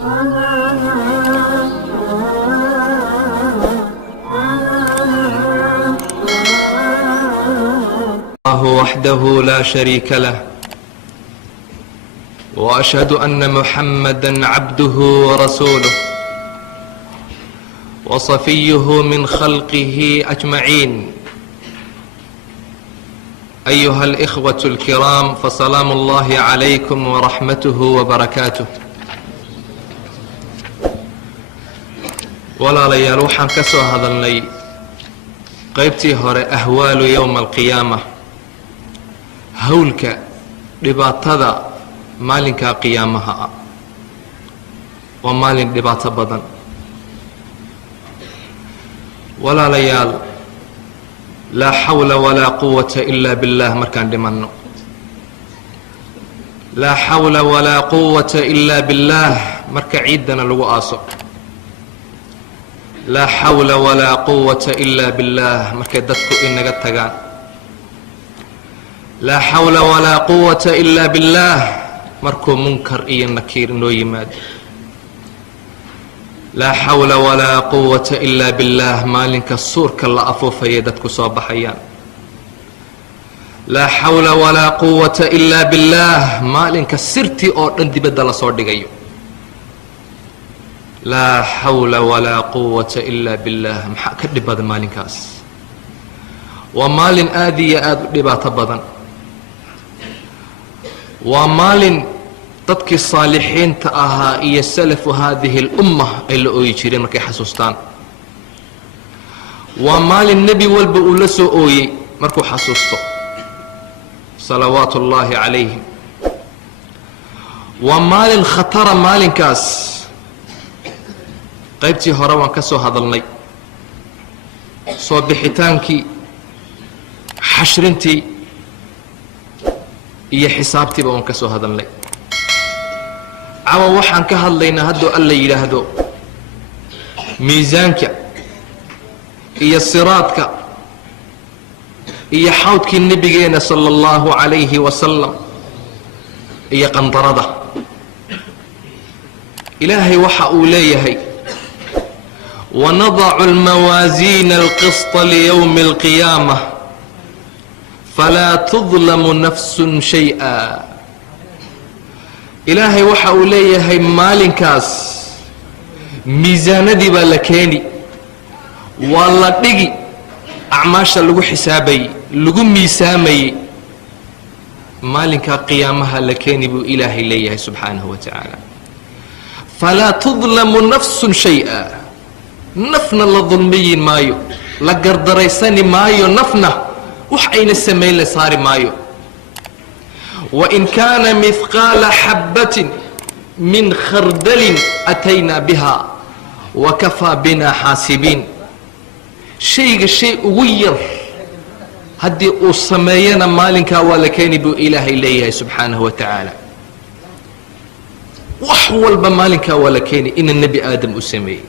الله وحده لا شريك له وأشهد أن محمدا عبده ورسوله وصفيه من خلقه أجمعين. أيها الإخوة الكرام، فسلام الله عليكم ورحمته وبركاته. walaalayaal waxaan ka soo hadalnay qaybtii hore ahwaalu yowma alqiyaama, hawlka dhibaatada maalinka qiyaamaha ah. waa maalin dhibaato badan walaalayaal. laa xawla walaa quwata ilaa billah markaan dhimanno, laa xawla walaa quwata ilaa billah marka ciiddana lagu aaso, laa xawla walaa quwata ilaa billah markay dadku inaga tagaan, laa xawla walaa quwata ilaa billah markuu munkar iyo nakiir noo yimaado, laa xawla walaa quwata ilaa billah maalinka suurka la afuufayay dadku soo baxayaan, laa xawla walaa quwata ilaa billah maalinka sirtii oo dhan dibadda la soo dhigayo, laa xawla walaa quwata ilaa billah. maxaa ka dhib badan maalinkaas? waa maalin aad iyo aad u dhibaato badan. waa maalin dadkii saalixiinta ahaa iyo salafu haadihi اlumma ay la ooyi jireen markay xasuustaan. waa maalin nebi walba uu la soo ooyey markuu xasuusto salawaatu ullaahi calayhim. waa maalin khatara. maalinkaas qaybtii hore waan ka soo hadalnay, soo bixitaankii, xashrintii iyo xisaabtiiba waan ka soo hadalnay. cawa waxaan ka hadlaynaa hadduu alla yidhaahdo miisaanka iyo siraadka iyo xawdkii nebigeena sala allahu calayhi wasalam iyo qandarada. ilaahay waxa uu leeyahay ونضع الموازين القسط ليوم القيامة فلا تظلم نفس شيئا. إلهي waxa uu leeyahay maalinkaas miisaanadii baa la keeni, waa la dhigi, acmaasha lagu xisaabayey, lagu miisaamayey. maalinkaa qiyaamaha la keeni buu ilaahay leeyahay subxaanahu wa tacaala. falaa tudlamu nafsun shay-a, nafna la dulmiyin maayo, la gardaraysani maayo, nafna wax ayna samayn la saari maayo. wain kaana mihqaala xabbatin min khardalin ataynaa biha wakafaa binaa xaasibiin. shayga shay ugu yar haddii uu sameeyana maalinkaa waa la keeni buu ilaahay leeyahay subxaanahu wa tacaala. wax walba maalinkaa waa la keeni ina nebi aadam u sameeyey.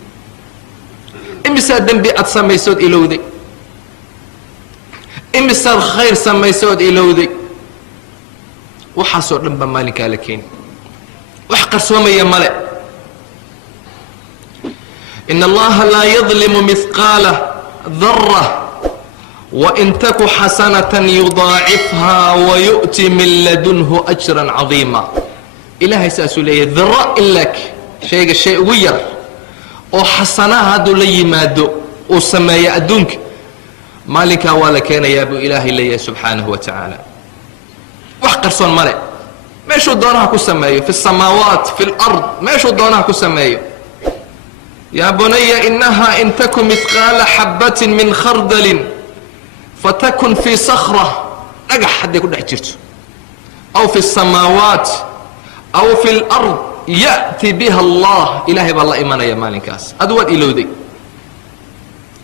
imisaad dembi aad samaysood ilowday, imisaad khayr samaysood ilowday, waxaasoo dhan baa maalinkaa la keeni. wax qarsoomaya male. in allaha laa yadlimu mihqaala dara wain taku xasanatan yudaacifhaa wayu'ti min ladunhu ajran cadiima. ilaahay saasuu leeyahay dara ilaak, shayga shay ugu yar oo xasanaha hadduu la yimaado uu sameeyo adduunka, maalinkaa waa la keenayaa buu ilaahay leeyahay subxaanahu wa tacaala. wax qarsoon male. meeshuu doonaha ku sameeyo, fi الsamaawaat fi اlard, meeshuu doonaha ku sameeyo. yaa bunaya inaha in taku mihqaala xabbatin min khardalin fatakun fii sakra, dhagax hadday ku dhex jirto, aw fi الsamaawaat aw fi اlard ya'ti biha allah. ilaahay baa la imanaya maalinkaas. adu waad ilowday,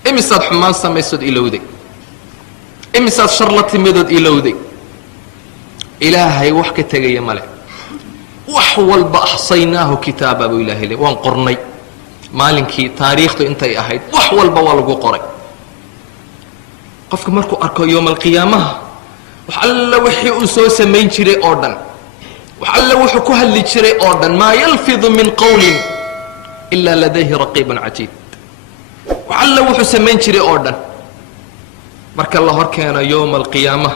imisaad xumaan samaysood ilowday, imisaad shar la timidood ilowday. ilaahay wax ka tegaya male. wax walba axsaynaahu kitaaba buu ilaahay leey, waan qornay. maalinkii taariikhtu intay ahayd wax walba waa lagu qoray. qofka markuu arko yowma alqiyaamaha wax alla wixii uu soo samayn jiray oo dhan وحلا وحكو هاللي جري أوردن ما يلفظ من قول إلا لديه رقيب عتيد وحلا وحو سمين جري أوردن marka la hor keeno yawm alqiyaamah